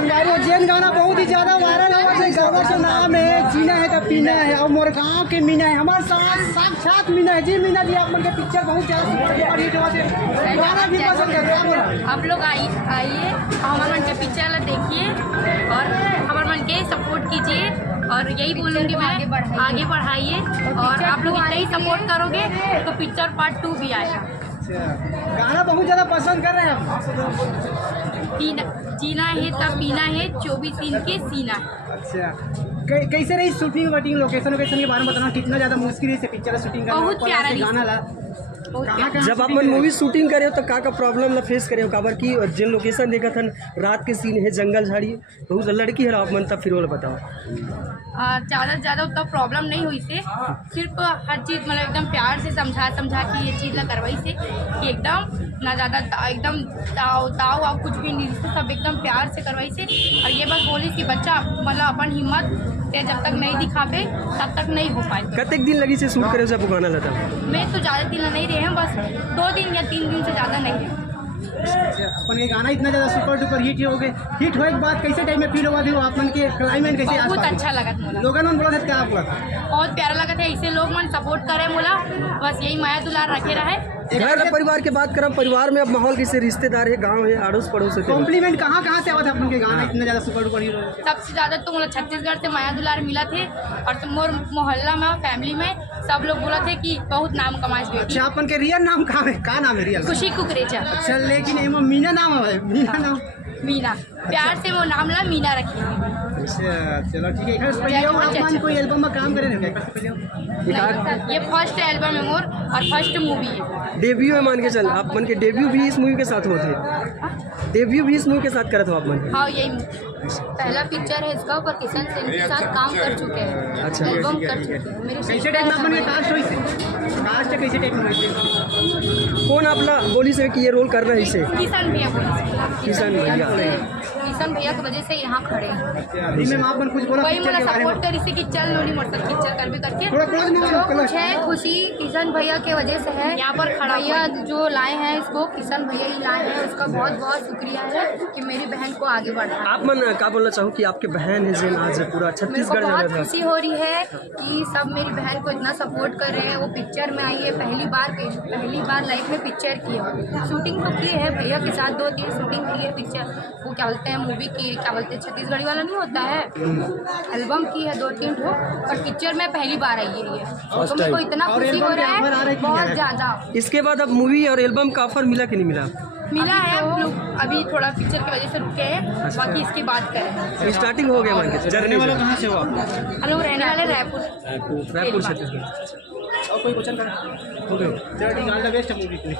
बंगाली और जैन गाना बहुत ही ज्यादा वायरल हुआ है। गाँव का नाम है जीना है तो पीना है और मोर गाँव के मीना है हमारे साथ साक्षात मीना है जी। मीना जी आप मन के पिक्चर बहुत ज्यादा गाना भी पसंद है। आप लोग आइए हमारे मन के पिक्चर देखिए और हमारे मन के सपोर्ट कीजिए और यही बोलूँगी मैं आगे बढ़ाइए और आप लोग इतना ही सपोर्ट करोगे तो पिक्चर पार्ट 2 भी आएगा। गाना बहुत ज्यादा पसंद कर रहे हैं आप। जीना है तब पीना है 24 दिन के सीना। अच्छा कैसे रही शूटिंग वटिंग लोकेशन के बारे में बताना कितना ज्यादा मुश्किल है पिक्चर शूटिंग करना। बहुत प्यारा गाना ला जब आप मूवी शूटिंग करे हो तो का प्रॉब्लम ला फेस करे हो काबर की जिन लोकेशन देखा था रात के सीन है जंगल झाड़ी बहुत लड़की है आप मन तब फिर बताओ। ज़्यादा से ज़्यादा उतना प्रॉब्लम नहीं हुई से सिर्फ हर चीज़ मतलब एकदम प्यार से समझा कि ये चीज़ ला करवाई से कि एकदम ना ज़्यादा एकदम ताव कुछ भी नहीं सब एकदम प्यार से करवाई से। और ये बस बोली कि बच्चा मतलब अपन हिम्मत से जब तक नहीं दिखावे तब तक नहीं हो पाए। कतेक दिन लगी से शूट करे जब गाना लता मैं तो ज़्यादा दिन नहीं रहे हैं बस 2 दिन या 3 दिन से ज़्यादा नहीं रहे। अपन ये गाना इतना ज्यादा सुपर डुपर हिट हो गए हिट होने के बाद कैसे टाइम में फील हुआ थी आप मन के क्लाइमेट कैसे बहुत अच्छा लगा था लोगों ने बोला था क्या बोला बहुत प्यारा लगा था। ऐसे लोग मन सपोर्ट करे बोला बस यही माया दुलार रखे रहे। घर परिवार की बात करम परिवार में अब माहौल कैसे रिश्तेदार है गांव है अड़ोस पड़ोस है कॉम्प्लीमेंट कहाँ से आवा था अपन के गाना इतना ज्यादा सुपर डुपर हिट। सबसे ज़्यादा तो मतलब छत्तीसगढ़ से माया दुलार मिला थे और मोर मोहल्ला में फैमिली में सब लोग बोला थे कि बहुत नाम कमाए। अच्छा अपन के रियल नाम कहाँ है का नाम है रियल खुशी कुकरेजा। अच्छा लेकिन मीना नाम है मीना नाम मीना प्यार से वो नाम ला मीना रखी। अच्छा चलो ठीक है। आप कोई एल्बम में काम करे ये फर्स्ट एल्बम है मोर और फर्स्ट मूवी है। डेब्यू है मान के चल आप मन के डेब्यू भी इस मूवी के साथ होते डेब्यू भी इस मूवी के साथ करते हो आप मन। हाँ यही पहला पिक्चर है इसका ऊपर किशन सिंह के साथ काम कर चुके हैं। अच्छा एल्बम कर चुके हैं मेरे कैसे टाइप में अपन कास्ट हुई से कास्ट कैसे टाइप में कौन आपला बोली से कि ये रोल कर रहा है इसे किशन भैया किशन भैया किशन भैया की वजह से यहाँ खड़े हैं। मैं आप कुछ बोला वही मेरा सपोर्ट कर इसे कि चल नोनी मोटर पिक्चर कर भी करके कुछ है खुशी किशन भैया के वजह से है यहाँ पर खड़ा। भैया जो लाए हैं इसको किशन भैया ही लाए हैं उसका बहुत बहुत शुक्रिया है कि मेरी बहन को आगे बढ़ा। आप मन क्या बोलना चाहो कि आपके बहन है जिन आज पूरा छत्तीसगढ़ जाना बहुत खुशी हो रही है कि सब मेरी बहन को इतना सपोर्ट कर रहे हैं। वो पिक्चर में आई है पहली बार लाइफ में पिक्चर की है। शूटिंग तो की है भैया के साथ 2-3 शूटिंग की है पिक्चर वो क्या बोलते हैं मूवी की क्या बोलते हैं छत्तीसगढ़ी वाला नहीं होता है एल्बम की है 2-3 ठो और पिक्चर में पहली बार आई है ये तो मेरे को इतना खुशी हो रहा है बहुत ज़्यादा। इसके बाद अब मूवी और एल्बम का ऑफर मिला कि नहीं मिला है। हम लोग अभी थोड़ा पिक्चर की वजह से रुके हैं बाकी इसकी बात करें स्टार्टिंग हो गया मान के रहने वाला कहाँ से हो आप? हम लोग रहने वाले रायपुर छत्तीसगढ़ और कोई क्वेश्चन कर हो गया चलो ठीक है ऑल द बेस्ट मूवी के लिए।